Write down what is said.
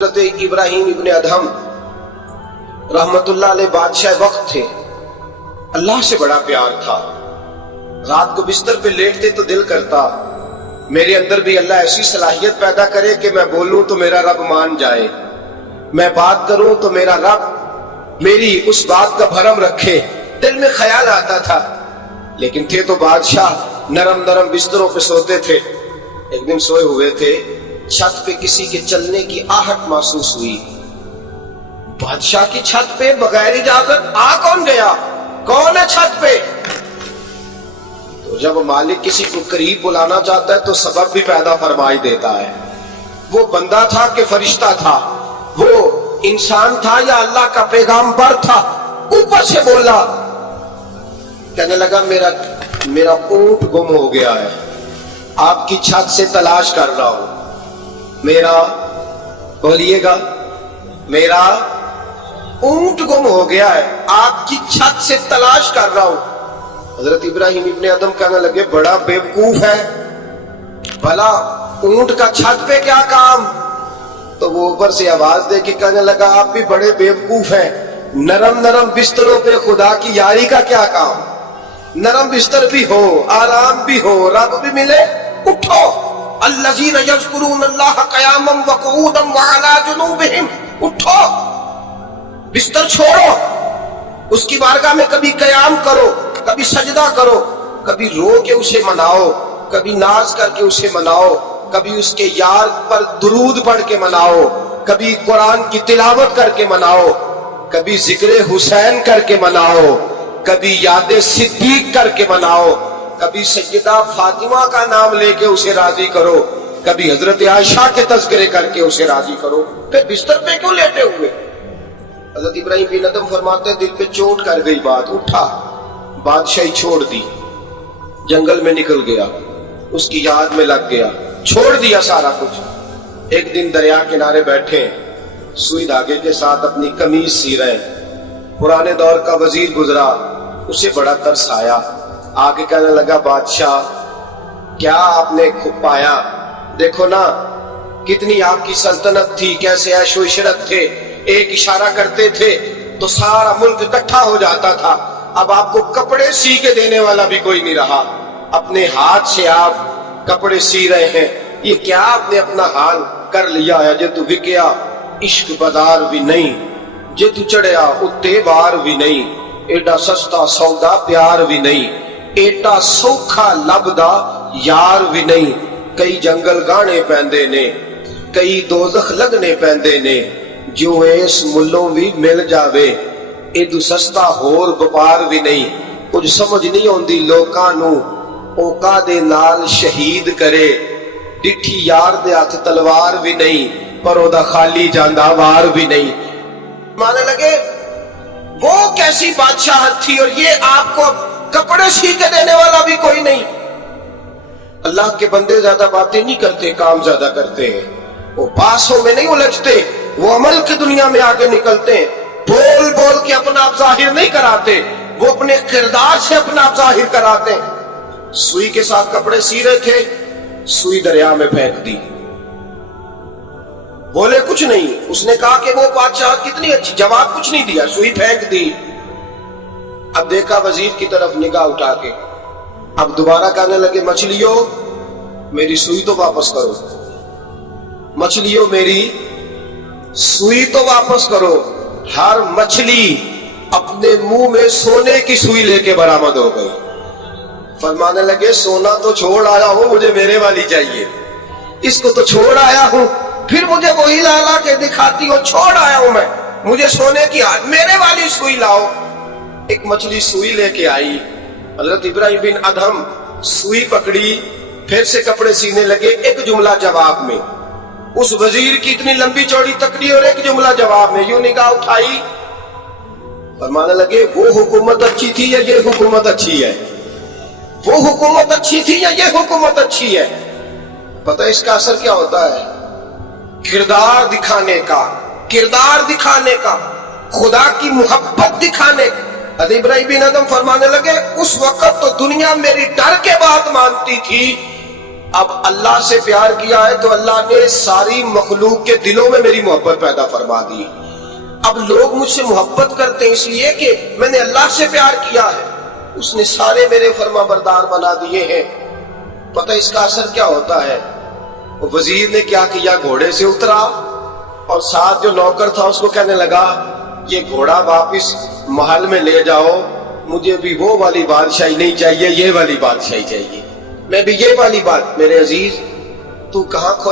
हज़रत इब्राहिम इब्न अदहम रहमतुल्लाह अलैह बादशाह वक्त थे। अल्लाह से बड़ा प्यार था। रात को बिस्तर पे लेटते तो दिल करता मेरे अंदर भी अल्लाह ऐसी सलाहियत पैदा करे कि मैं बोलूं तो मेरा रब मान जाए, मैं बात करूं तो मेरा रब मेरी उस बात का भरम रखे। दिल में ख्याल आता था, लेकिन थे तो बादशाह नरम नरम बिस्तरों पे सोते थे। एक दिन सोए हुए थे, छत पे किसी के चलने की आहट महसूस हुई। बादशाह की छत पे बगैर इजाजत आ कौन गया? कौन है छत पे? तो जब मालिक किसी को करीब बुलाना चाहता है तो सबब भी पैदा फरमाई देता है। वो बंदा था कि फरिश्ता था, वो इंसान था या अल्लाह का पैगाम्बर था? ऊपर से बोला, कहने लगा मेरा ऊंट गुम हो गया है, आपकी छत से तलाश कर रहा हूं। मेरा, बोलिएगा, मेरा ऊंट गुम हो गया है, आपकी छत से तलाश कर रहा हूं। हजरत इब्राहिम इब्ने अदम कहने लगे बड़ा बेवकूफ है, भला ऊंट का छत पे क्या काम? तो वो ऊपर से आवाज दे के कहने लगा आप भी बड़े बेवकूफ हैं, नरम नरम बिस्तरों पे खुदा की यारी का क्या काम? नरम बिस्तर भी हो, आराम भी हो, रब भी मिले, उठो। अल्लज़ीना यज़्कुरूनल्लाह क़ियामन व क़ुऊदन व अला जुनूबिहिम, उठो, बिस्तर छोड़ो, उसकी बारगाह में कभी क़याम करो, कभी सजदा करो, कभी रो के उसे मनाओ, कभी नाज करके उसे मनाओ, कभी उसके यार पर दुरूद पढ़ के मनाओ, कभी कुरान की तिलावत करके मनाओ, कभी जिक्र हुसैन करके मनाओ, कभी याद सिद्दीक करके मनाओ, कभी सैयदा फातिमा का नाम लेके उसे राजी करो, कभी हजरत आयशा के तज़किरे करके उसे राजी करो। फिर बिस्तर पे क्यों लेटे हुए? हजरत इब्राहिम बिन अदम फरमाते दिल पे चोट कर गई बात, उठा, बादशाही छोड़ दी, जंगल में निकल गया, उसकी याद में लग गया, छोड़ दिया सारा कुछ। एक दिन दरिया किनारे बैठे, सुई धागे के साथ अपनी कमीज सी रहे, पुराने दौर का वजीर गुजरा, उसे बड़ा तरस आया, आगे कहने लगा बादशाह क्या आपने पाया? देखो ना कितनी आपकी सल्तनत थी, कैसे ऐशो इशरत थे, एक इशारा करते थे तो सारा मुल्क इकट्ठा हो जाता था। अब आपको कपड़े सी के देने वाला भी कोई नहीं रहा, अपने हाथ से आप कपड़े सी रहे हैं। ये क्या आपने अपना हाल कर लिया है? जे तू विकया इश्क बाजार भी नहीं, जे तू चढ़िया उत्ते बार भी नहीं, एडा सस्ता सौदा प्यार भी नहीं, एडा सौखा लभदा यार भी नहीं। कई जंगल गाने पैंदे ने, कई दोज़ख लगने पैंदे ने, जो इस मुल्लों भी मिल जावे, एदू सस्ता होर व्यापार भी नहीं। कुछ समझ नहीं आउंदी लोकां नू, ओका दे नाल शहीद करे, डिठी यार दे हथ तलवार भी नहीं, पर ओदा खाली जांदा वार भी नहीं। माने लगे वो कैसी बादशाहत थी और ये आपको कपड़े सी के देने वाला भी कोई नहीं। अल्लाह के बंदे ज्यादा बातें नहीं करते, काम ज्यादा करते हैं। वो बासों में नहीं उलझते, वो अमल की दुनिया में आगे निकलते हैं। बोल बोल के अपना आप जाहिर नहीं कराते, वो अपने किरदार से अपना आप जाहिर कराते हैं। सुई के साथ कपड़े सी रहे थे, सुई दरिया में फेंक दी, बोले कुछ नहीं। उसने कहा कि वो बादशाह कितनी अच्छी, जवाब कुछ नहीं दिया, सुई फेंक दी। अब देखा वजीर की तरफ निगाह उठा के, अब दोबारा कहने लगे मछलियों मेरी सुई तो वापस करो, मछलियों मेरी सुई तो वापस करो। हर मछली अपने मुंह में सोने की सुई लेके बरामद हो गई। फरमाने लगे सोना तो छोड़ आया हूं, मुझे मेरे वाली चाहिए। इसको तो छोड़ आया हूं, फिर मुझे वही ला ला के दिखाती हो, छोड़ आया हूं मैं, मुझे सोने की मेरे वाली सुई लाओ। एक मछली सुई लेके आई, हजरत इब्राहिम बिन अदहम सुई पकड़ी, फिर से कपड़े सीने लगे। एक जुमला जवाब में, उस वजीर की इतनी लंबी चौड़ी तकड़ी और एक जुमला जवाब में, यूं निगाह उठाई, फरमाने लगे वो हुकूमत अच्छी थी या ये हुकूमत अच्छी है? वो हुकूमत अच्छी थी या ये हुकूमत अच्छी है? पता है इसका असर क्या होता है? किरदार दिखाने का, किरदार दिखाने का, खुदा की मोहब्बत दिखाने का। इब्राहिम बिन अदम फरमाने लगे उस वक्त तो दुनिया मेरी डर के बात मानती थी, اب اللہ سے پیار کیا ہے تو اللہ نے ساری مخلوق کے دلوں میں میری محبت پیدا فرما دی. اب لوگ مجھ سے محبت کرتے ہیں اس لیے کہ میں نے اللہ سے پیار کیا ہے, اس نے سارے میرے فرما بردار بنا دیے ہیں. پتہ اس کا اثر کیا ہوتا ہے؟ وزیر نے کیا کیا, گھوڑے سے اترا اور ساتھ جو نوکر تھا اس کو کہنے لگا یہ گھوڑا واپس محل میں لے جاؤ, مجھے بھی وہ والی بادشاہی نہیں چاہیے, یہ والی بادشاہی چاہیے, میں بھی یہ والی بات. میرے عزیز تو کہاں